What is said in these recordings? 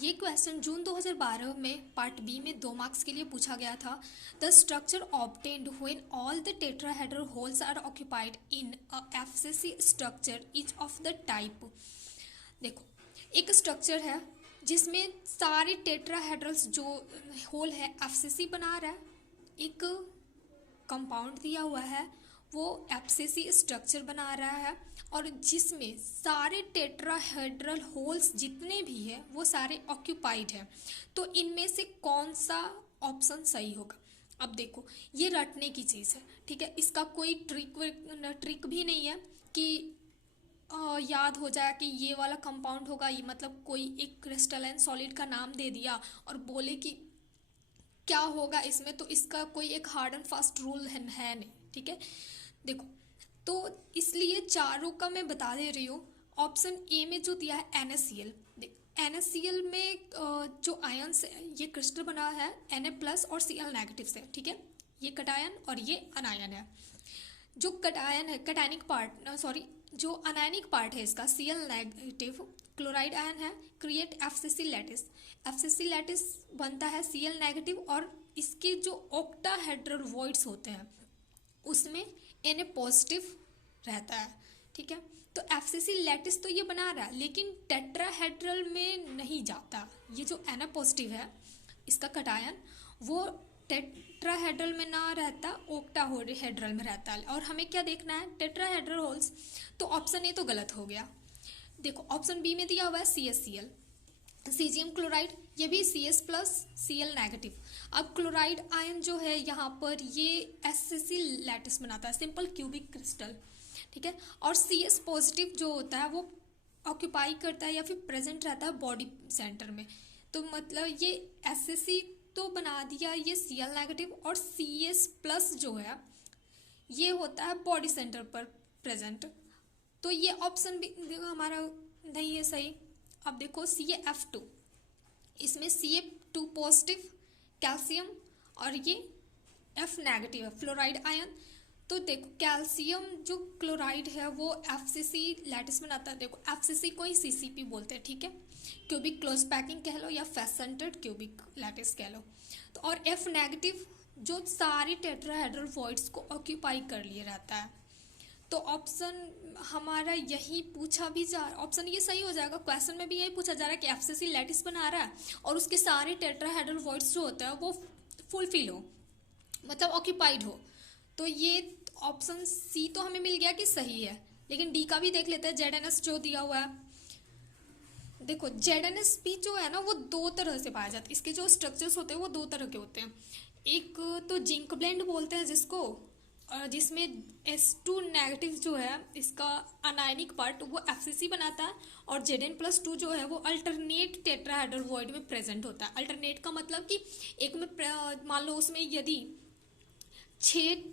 ये क्वेश्चन जून 2012 में part B में 2 मार्क्स के लिए पूछा गया था। The structure obtained when all the tetrahedral holes are occupied in a FCC structure each of the type. देखो, एक स्ट्रक्चर है जिसमें सारे टेट्राहेड्रल्स जो होल है एफसीसी बना रहा है। एक कंपाउंड दिया हुआ है वो एफसीसी स्ट्रक्चर बना रहा है और जिसमें सारे टेट्राहेड्रल होल्स जितने भी हैं वो सारे ऑक्यूपाइड हैं। तो इनमें से कौन सा ऑप्शन सही होगा? अब देखो, ये रटने की चीज़ है, ठीक है। इसका कोई ट्रिक भी नहीं है कि याद हो जाए कि ये वाला कंपाउंड होगा। ये मतलब कोई एक क्रिस्टलाइन सॉलिड का नाम दे दिया और बोले कि क्या होगा इसमें, तो इसका कोई एक हार्ड एंड फास्ट रूल है नहीं, ठीक है। देखो, तो इसलिए चारों का मैं बता दे रही हूँ। ऑप्शन ए में जो दिया है NaCl, NaCl में जो आयन्स है ये क्रिस्टल बना है Na+ और Cl नेगेटिव से, ठीक है। ये कटायन और ये अनायन है। जो कटायन है, कटायनिक पार्ट जो अनायनिक पार्ट है इसका Cl नेगेटिव क्लोराइड आयन है, create FCC lattice. FCC lattice बनता है Cl नेगेटिव और इसके जो ऑक्टाहेड्रल वॉइड्स होते हैं उसमें Na पॉजिटिव रहता है, ठीक है। तो एफसीसी लैटिस तो ये बना रहा है लेकिन टेट्राहेड्रल में नहीं जाता। ये जो Na पॉजिटिव है इसका कटायन वो टेट्राहेड्रल में ना रहता, ऑक्टाहेड्रल में रहता है। और हमें क्या देखना है? Tetrahedral holes. तो ऑप्शन ए तो गलत हो गया। देखो, ऑप्शन बी में दिया हुआ है CaCl, सीजियम क्लोराइड, ये भी Cs+ Cl नेगेटिव। अब क्लोराइड आयन जो है यहाँ पर ये एफसीसी लैटिस बनाता है, सिंपल क्यूबिक क्रिस्टल, ठीक है। और Cs पॉजिटिव जो होता है वो ऑक्यूपाई करता है या फिर प्रेजेंट रहता है बॉडी सेंटर में। तो मतलब ये एफसीसी तो बना दिया ये Cl नेगेटिव, और Cs+ जो है ये होता है बॉडी सेंटर पर प्रेजेंट। तो ये ऑप्शन भी हमारा नहीं है सही। अब देखो CaF2, इसमें Ca2 पॉजिटिव कैल्शियम और ये F नेगेटिव है फ्लोराइड आयन। तो देखो, कैल्शियम जो क्लोराइड है वो एफसीसी लैटिस बनाता है। देखो, एफसीसी को ही CCP बोलते हैं, ठीक है। क्यूबिक क्लोज पैकिंग कह लो या फेस सेंटर्ड क्यूबिक लैटिस कह लो। तो और F नेगेटिव जो सारे टेट्राहेड्रल वॉइड्स को ऑक्यूपाई कर लिए रहता है। तो ऑप्शन हमारा यही पूछा भी ऑप्शन ये सही हो जाएगा। क्वेश्चन में भी यही पूछा जा रहा है कि एफसीसी लैटिस बना रहा है और उसके सारे टेट्राहेड्रल वॉइड्स जो होते हैं वो फुलफिल हो, मतलब ऑक्यूपाइड हो। तो ये ऑप्शन सी तो हमें मिल गया कि सही है। लेकिन डी का भी देख लेते हैं, ZnS जो दिया हुआ है। देखो, ZnS भी जो है ना वो 2 तरह से पाया जाता है। इसके जो स्ट्रक्चर्स होते हैं वो 2 तरह के होते हैं। एक तो जिंक ब्लेंड बोलते हैं जिसको, जिसमें S2 नेगेटिव जो है इसका अनायनिक पार्ट वो एफसीसी बनाता है और Zn+2 जो है वो अल्टरनेट टेट्राहेड्रल वॉइड में प्रेजेंट होता है। अल्टरनेट का मतलब कि एक में मान लो उसमें यदि 6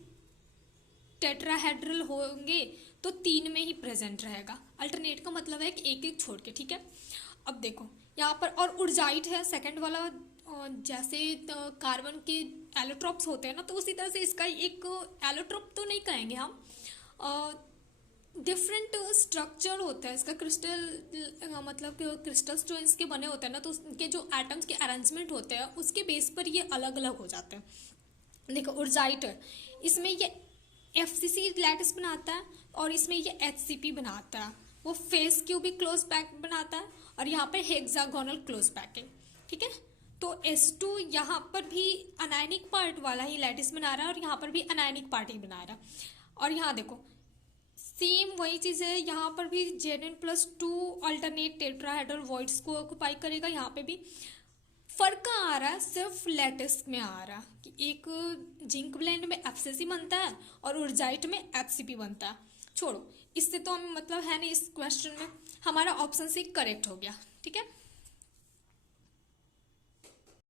टेट्राहेड्रल होंगे तो 3 में ही प्रेजेंट रहेगा। अल्टरनेट का मतलब है कि एक एक छोड़ के, ठीक है। अब देखो यहाँ पर, और उर्जाइट है सेकंड वाला, जैसे कार्बन के एलोट्रोप्स होते हैं ना, तो उसी तरह से इसका एक एलोट्रोप तो नहीं कहेंगे हम, डिफरेंट स्ट्रक्चर होता है इसका। क्रिस्टल मतलब क्रिस्टल्स जो इसके बने होते हैं ना, तो उनके जो एटम्स के अरेंजमेंट होते हैं उसके बेस पर ये अलग अलग हो जाते हैं। देखो, उर्जाइट है, इसमें ये एफसीसी लैटिस बनाता है और इसमें ये HCP बनाता है। वो फेस क्यूबिक क्लोज पैक बनाता है और यहाँ पर हेक्सागोनल क्लोज पैकिंग, ठीक है। तो S2 यहाँ पर भी अनायनिक पार्ट वाला ही लैटिस बना रहा है और यहाँ पर भी अनायनिक पार्ट ही बना रहा है। और यहाँ देखो सेम वही चीज़ है, यहाँ पर भी Zn+2 अल्टरनेट टेट्राहेड्रल वॉइड्स को ऑक्यूपाई करेगा। यहाँ पे भी फर्क कहाँ आ रहा है? सिर्फ लैटिस में आ रहा है कि एक जिंक ब्लेंड में एफसीसी बनता है और उर्जाइट में HCP बनता है। छोड़ो, इससे तो हम मतलब है नहीं इस क्वेश्चन में। हमारा ऑप्शन सी करेक्ट हो गया, ठीक है।